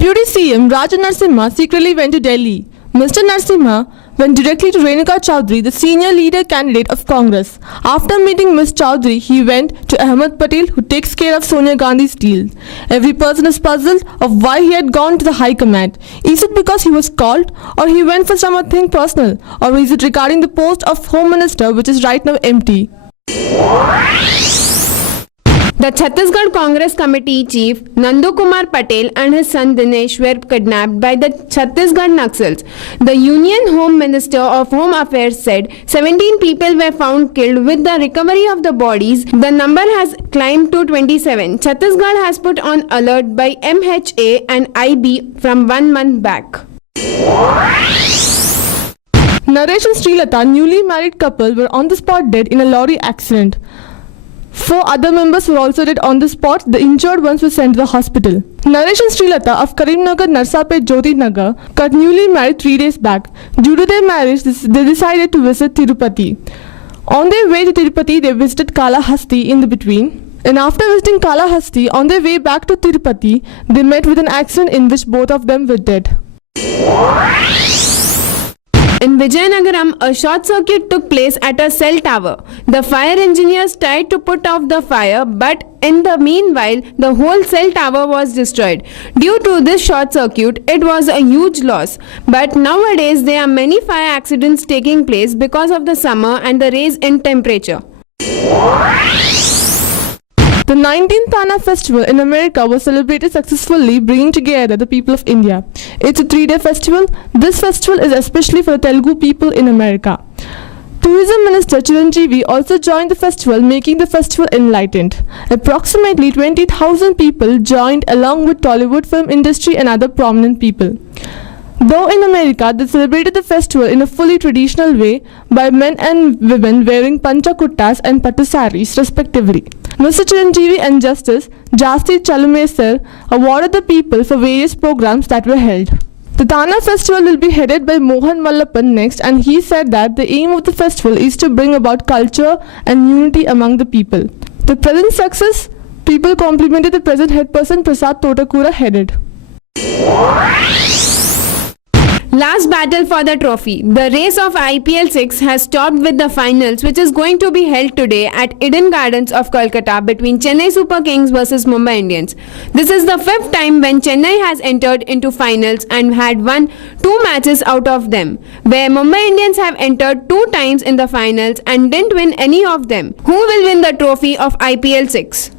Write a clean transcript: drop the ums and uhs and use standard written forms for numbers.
Deputy CM Raja Narasimha secretly went to Delhi. Mr. Narasimha went directly to Renuka Chaudhary, the senior leader candidate of Congress. After meeting Ms. Chaudhary, he went to Ahmed Patel, who takes care of Sonia Gandhi's deal. Every person is puzzled of why he had gone to the High Command. Is it because he was called, or he went for something personal, or is it regarding the post of Home Minister, which is right now empty? The Chhattisgarh Congress Committee chief Nandu Kumar Patel and his son Dinesh were kidnapped by the Chhattisgarh Naxals. The Union Home Minister of Home Affairs said 17 people were found killed. With the recovery of the bodies, the number has climbed to 27. Chhattisgarh has put on alert by MHA and IB from 1 month back. Naresh and Srilata, newly married couple, were on the spot dead in a lorry accident. 4 other members were also dead on the spot. The injured ones were sent to the hospital. Naresh and Srilata of Karimnagar Narsapet Jyoti Nagar got newly married 3 days back. Due to their marriage, they decided to visit Tirupati. On their way to Tirupati, they visited Kalahasti in the between. And after visiting Kalahasti, on their way back to Tirupati, they met with an accident in which both of them were dead. In Vijayanagaram, a short circuit took place at a cell tower. The fire engineers tried to put out the fire, but in the meanwhile, the whole cell tower was destroyed. Due to this short circuit, it was a huge loss. But nowadays, there are many fire accidents taking place because of the summer and the rise in temperature. The 19th Thana Festival in America was celebrated successfully, bringing together the people of India. It's a 3-day festival. This festival is especially for the Telugu people in America. Tourism Minister Chiranjeevi also joined the festival, making the festival enlightened. Approximately 20,000 people joined along with Tollywood film industry and other prominent people. Though in America, they celebrated the festival in a fully traditional way by men and women wearing panchakuttas and pattu saris respectively. Mr. Chiranjeevi and Justice Jasti Chalumesar awarded the people for various programs that were held. The Thana festival will be headed by Mohan Mallappan next, and he said that the aim of the festival is to bring about culture and unity among the people. The present success, people complimented the present head person Prasad Totakura headed. Last battle for the trophy. The race of IPL 6 has stopped with the finals, which is going to be held today at Eden Gardens of Kolkata between Chennai Super Kings versus Mumbai Indians. This is the 5th time when Chennai has entered into finals and had won 2 matches out of them, where Mumbai Indians have entered 2 times in the finals and didn't win any of them. Who will win the trophy of IPL 6?